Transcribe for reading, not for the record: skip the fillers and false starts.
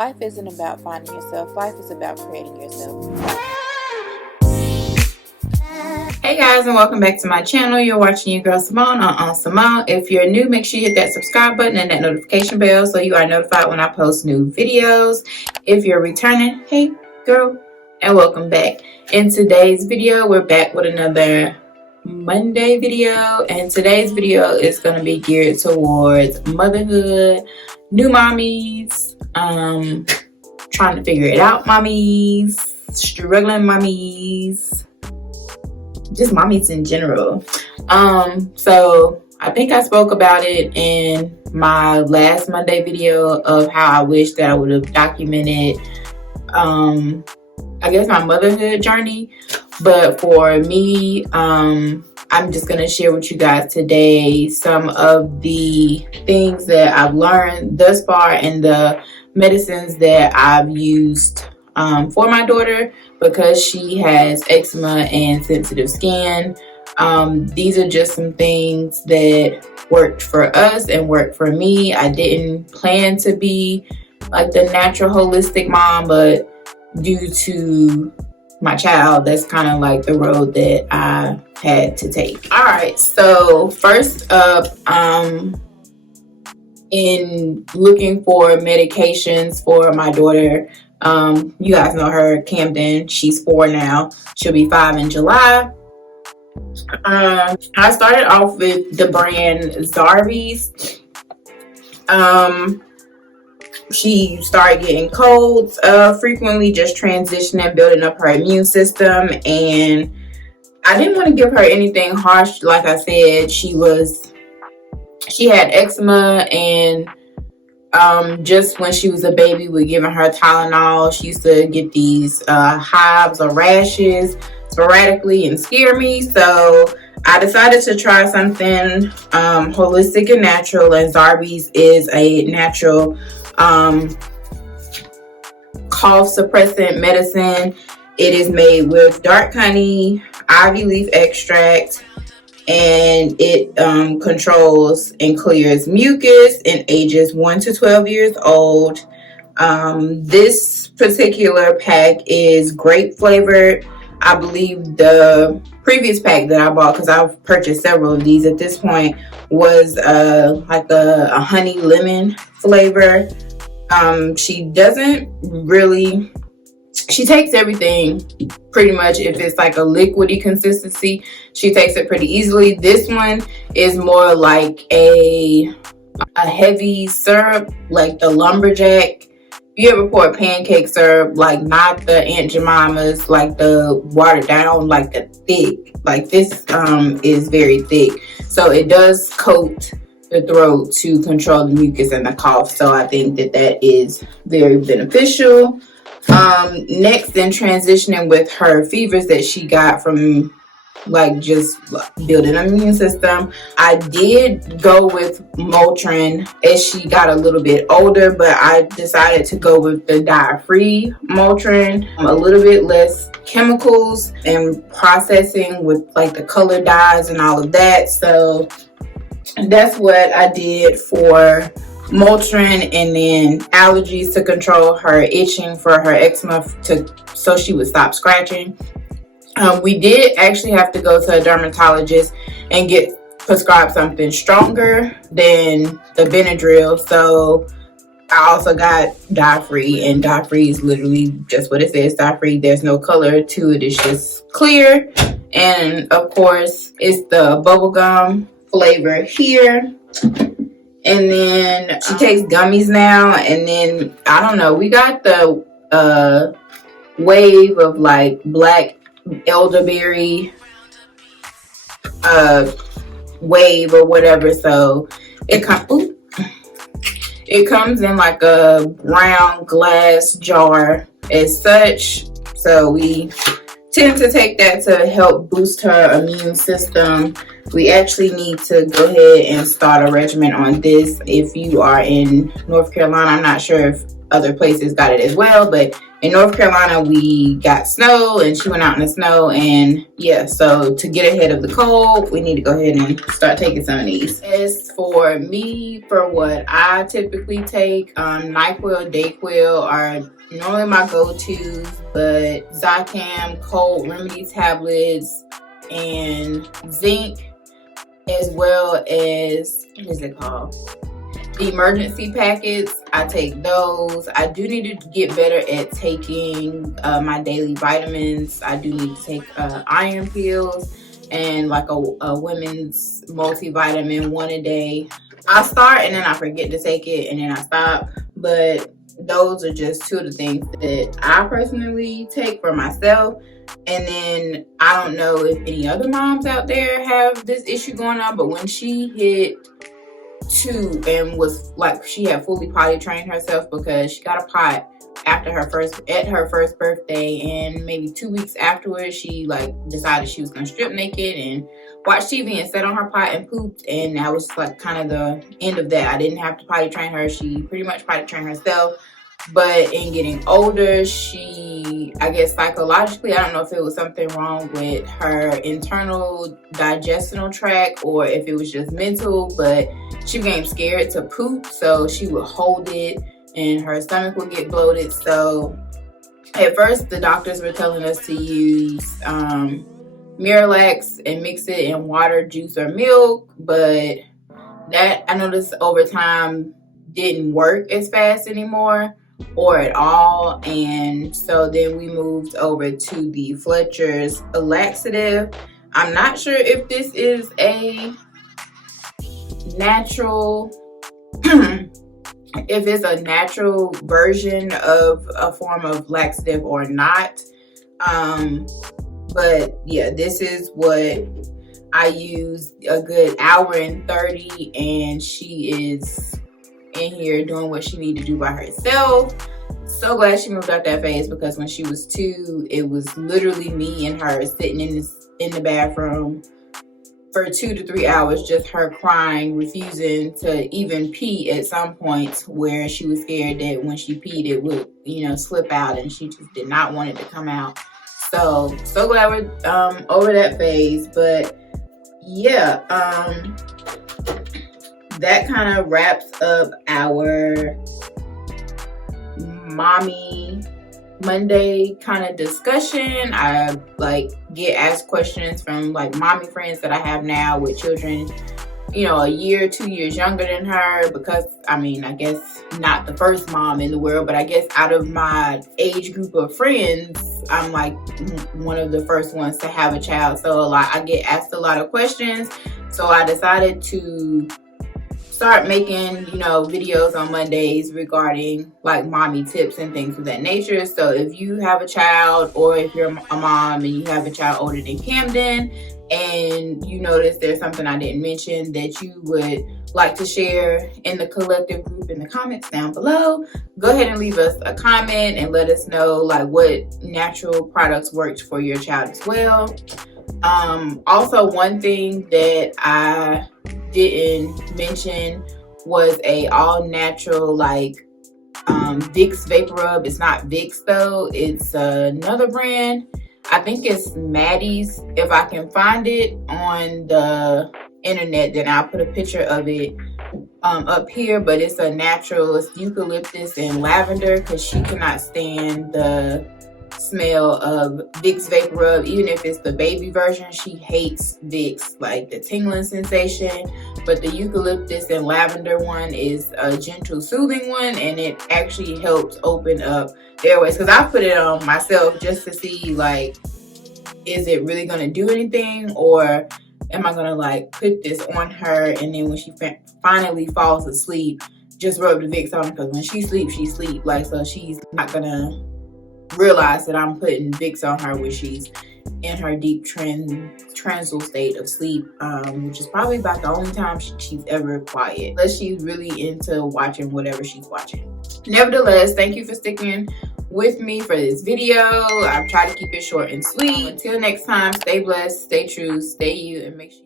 Life isn't about finding yourself. Life is about creating yourself. Hey guys, and welcome back to my channel. You're watching your girl Simone on Simone. If you're new, make sure you hit that subscribe button and that notification bell so you are notified when I post new videos. If you're returning, hey girl, and welcome back. In today's video, we're back with another Monday video, and today's video is going to be geared towards motherhood, new mommies, trying to figure it out mommies, struggling mommies, just mommies in general. So I think I spoke about it in my last Monday video of how I wish that I would have documented I guess my motherhood journey. But for me, I'm just gonna share with you guys today some of the things that I've learned thus far and the medicines that I've used for my daughter because she has eczema and sensitive skin. These are just some things that worked for us and worked for me. I didn't plan to be like the natural holistic mom, but due to my child, that's kind of like the road that I had to take. All right, so first up, in looking for medications for my daughter, you guys know her, Camden. She's 4 now. She'll be 5 in July. I started off with the brand Zarbys. She started getting colds frequently, just transitioning, building up her immune system, and I didn't want to give her anything harsh. Like I said, she had eczema, and just when she was a baby, we're giving her Tylenol. She used to get these hives or rashes sporadically and scare me, so I decided to try something holistic and natural, and Zarbys is a natural cough suppressant medicine. It is made with dark honey, ivy leaf extract, and it controls and clears mucus in ages 1 to 12 years old. This particular pack is grape flavored. I believe the previous pack that I bought, because I've purchased several of these at this point, was like a honey lemon flavor. She doesn't really, she takes everything pretty much. If it's like a liquidy consistency, she takes it pretty easily. This one is more like a heavy syrup, like the lumberjack. If you ever pour pancake syrup, like not the Aunt Jemima's, like the watered down, like the thick, like this is very thick, so it does coat the throat to control the mucus and the cough. So I think that that is very beneficial. Next, in transitioning with her fevers that she got from like just building an immune system, I did go with Motrin as she got a little bit older, but I decided to go with the dye-free Motrin, a little bit less chemicals and processing with like the color dyes and all of that. So that's what I did for Motrin, and then allergies to control her itching for her eczema so she would stop scratching. We did actually have to go to a dermatologist and get prescribed something stronger than the Benadryl. So I also got dye-free, and dye-free is literally just what it says, dye-free. There's no color to it. It's just clear. And of course, it's the bubblegum flavor here. And then she takes gummies now. And then, I don't know, we got the wave of like black elderberry wave or whatever. So it comes in like a brown glass jar as such. So we tend to take that to help boost her immune system. we actually need to go ahead and start a regimen on this. If you are in North Carolina, I'm not sure if other places got it as well, but in North Carolina we got snow, and she went out in the snow, and yeah, so to get ahead of the cold, we need to go ahead and start taking some of these. As for me, for what I typically take, NyQuil, DayQuil are normally my go-tos, but Zicam, cold remedy tablets, and zinc, as well as, what is it called? The emergency packets, I take those. I do need to get better at taking my daily vitamins. I do need to take iron pills and like a women's multivitamin, one a day. I start and then I forget to take it and then I stop, but those are just two of the things that I personally take for myself. And then I don't know if any other moms out there have this issue going on, but when she hit 2 and was like, she had fully potty trained herself because she got a pot after her first birthday, and maybe 2 weeks afterwards she like decided she was gonna strip naked and watch TV and sat on her pot and pooped, and that was like kind of the end of that. I didn't have to potty train her. She pretty much potty trained herself. But in getting older, she, I guess psychologically, I don't know if it was something wrong with her internal digestional tract or if it was just mental, but she became scared to poop, so she would hold it and her stomach would get bloated. So at first the doctors were telling us to use Miralax and mix it in water, juice, or milk, but that, I noticed over time, didn't work as fast anymore or at all. And so then we moved over to the Fletcher's laxative. I'm not sure if this is a natural if it's a natural version of a form of laxative or not, but yeah, this is what I use a good hour and 30, and she is in here doing what she needs to do by herself. So glad she moved out that phase, because when she was 2, it was literally me and her sitting in the bathroom for 2 to 3 hours, just her crying, refusing to even pee at some points, where she was scared that when she peed it would, you know, slip out, and she just did not want it to come out. So glad we're over that phase. But yeah, that kind of wraps up our Mommy Monday kind of discussion. I like get asked questions from like mommy friends that I have now with children, you know, a year, 2 years younger than her, because I mean, I guess not the first mom in the world, but I guess out of my age group of friends, I'm like one of the first ones to have a child. So I get asked a lot of questions. So I decided to start making, you know, videos on Mondays regarding like mommy tips and things of that nature. So if you have a child, or if you're a mom and you have a child older than Camden, and you notice there's something I didn't mention that you would like to share in the collective group in the comments down below, go ahead and leave us a comment and let us know like what natural products worked for your child as well. Also, one thing that I didn't mention was a all natural like Vicks vapor rub. It's not Vicks though, it's another brand. I think it's Maddie's. If I can find it on the internet, then I'll put a picture of it up here. But it's a natural, it's eucalyptus and lavender, because she cannot stand the smell of Vicks vapor rub. Even if it's the baby version, she hates Vicks, like the tingling sensation. But the eucalyptus and lavender one is a gentle soothing one, and it actually helps open up airways, because I put it on myself just to see like, is it really gonna do anything, or am I gonna like put this on her and then when she finally falls asleep, just rub the Vicks on her, because when she sleeps, she sleeps, like, so she's not gonna realize that I'm putting Vicks on her when she's in her deep transal state of sleep, which is probably about the only time she's ever quiet, unless she's really into watching whatever she's watching. Nevertheless, thank you for sticking with me for this video. I've tried to keep it short and sweet. Until next time, stay blessed, stay true, stay you, and make sure